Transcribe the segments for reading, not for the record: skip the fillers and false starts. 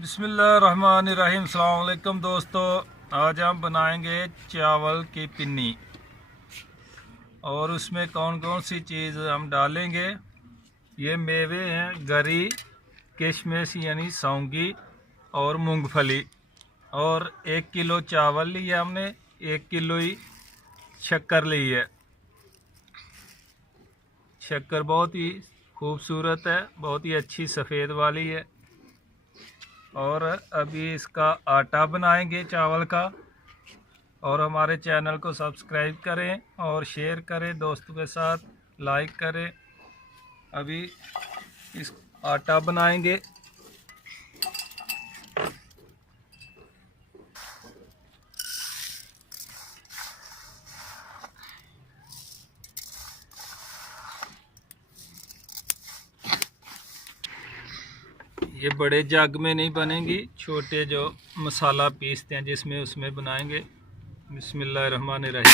बिस्मिल्लाहिर्रहमानिर्रहीम। अस्सलाम वालेकुम दोस्तों, आज हम बनाएंगे चावल की पिन्नी। और उसमें कौन कौन सी चीज़ हम डालेंगे। ये मेवे हैं, गरी, किशमिश यानी सौंगी और मूंगफली। और 1 किलो चावल लिया हमने, 1 किलो ही शक्कर ली है। शक्कर बहुत ही खूबसूरत है, बहुत ही अच्छी सफ़ेद वाली है। और अभी इसका आटा बनाएंगे चावल का। और हमारे चैनल को सब्सक्राइब करें और शेयर करें दोस्तों के साथ, लाइक करें। अभी इस आटा बनाएंगे। ये बड़े जग में नहीं बनेंगी, छोटे जो मसाला पीसते हैं जिसमें उसमें बनाएंगे। बिस्मिल्लाहिर्रहमानिर्रहीम।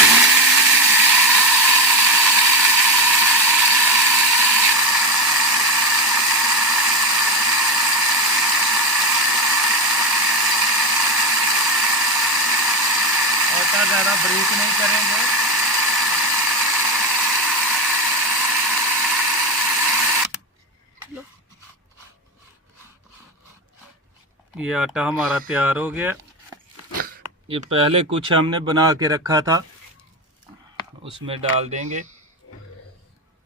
आटा ज़्यादा बारीक नहीं करेंगे। ये आटा हमारा तैयार हो गया। ये पहले कुछ हमने बना के रखा था, उसमें डाल देंगे।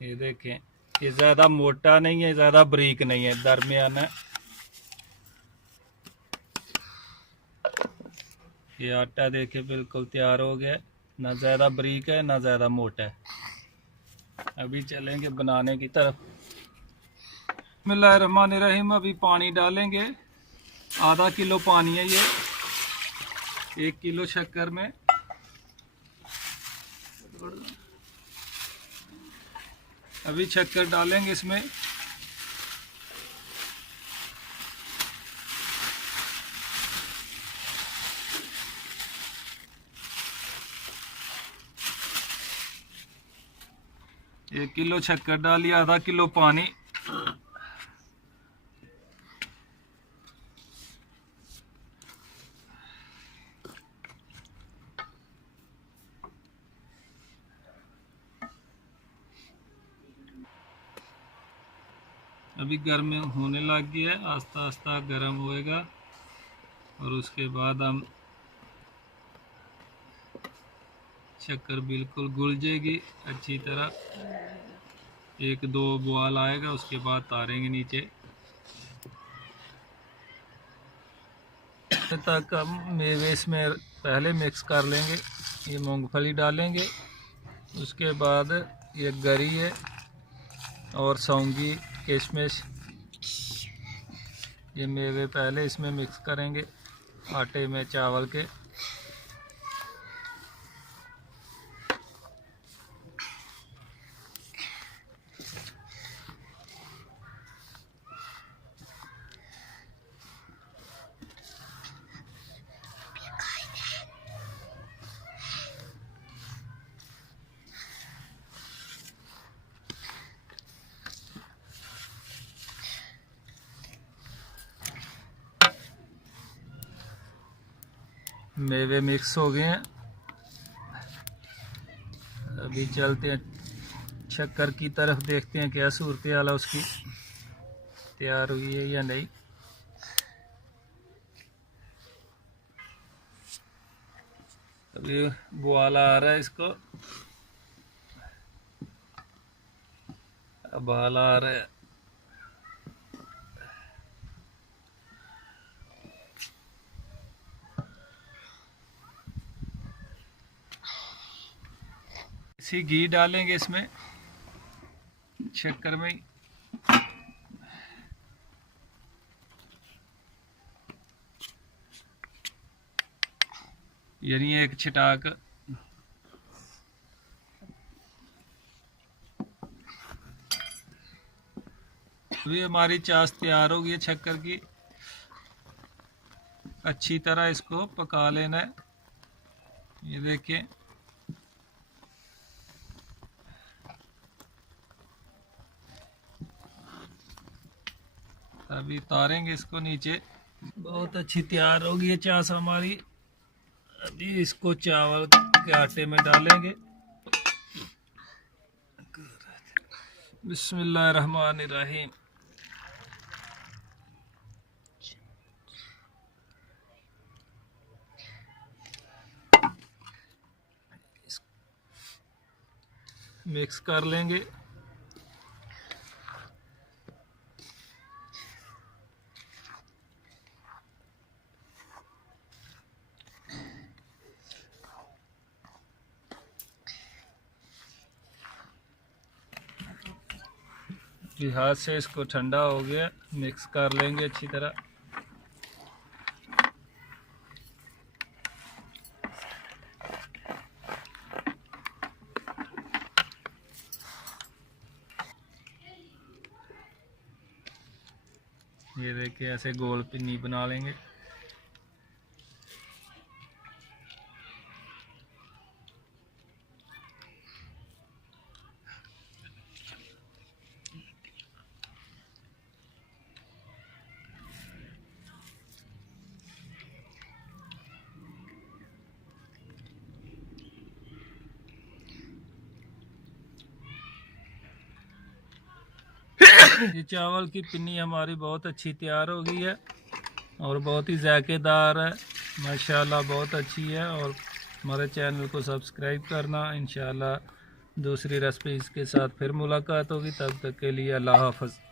ये देखें, ये ज़्यादा मोटा नहीं है, ज़्यादा बारीक नहीं है, दरमियाना है। ये आटा देखे बिल्कुल तैयार हो गया, ना ज़्यादा बारीक है ना ज़्यादा मोटा है। अभी चलेंगे बनाने की तरफ। बिस्मिल्लाहिर्रहमानिर्रहीम। अभी पानी डालेंगे, आधा किलो पानी है ये 1 किलो शक्कर में। अभी शक्कर डालेंगे इसमें। एक किलो शक्कर डालिए, आधा किलो पानी। अभी गर्म होने लग गया है, आस्ता आस्ता गर्म होएगा। और उसके बाद हम शक्कर बिल्कुल घुल जाएगी अच्छी तरह। 1-2 बुआल आएगा, उसके बाद तारेंगे नीचे तक। हम मेवे इसमें पहले मिक्स कर लेंगे। ये मूंगफली डालेंगे, उसके बाद ये गरी है और सौंगी, किशमिश, ये मेवे पहले इसमें मिक्स करेंगे आटे में चावल के। मेवे मिक्स हो गए हैं। अभी चलते हैं शक्कर की तरफ, देखते हैं क्या सूरत हाल है उसकी, तैयार हुई है या नहीं। अभी बुआला आ रहा है इसको, उबाला आ रहा है। इसी घी डालेंगे इसमें शक्कर में। यानी एक छिटाक। अभी हमारी चाश तैयार हो गई है शक्कर की। अच्छी तरह इसको पका लेना है। ये देखिए, अभी उतारेंगे इसको नीचे। बहुत अच्छी तैयार होगी ये चास हमारी। अभी इसको चावल के आटे में डालेंगे। बिस्मिल्लाहिर्रहमानिर्रहीम। मिक्स कर लेंगे। हाथ से इसको ठंडा हो गया, मिक्स कर लेंगे अच्छी तरह। ये देखिए ऐसे गोल पिन्नी बना लेंगे। ये चावल की पिन्नी हमारी बहुत अच्छी तैयार हो गई है और बहुत ही जायकेदार है माशाल्लाह, बहुत अच्छी है। और हमारे चैनल को सब्सक्राइब करना। इंशाल्लाह दूसरी रेसिपीज़ के साथ फिर मुलाकात होगी, तब तक के लिए अल्लाह हाफ़िज़।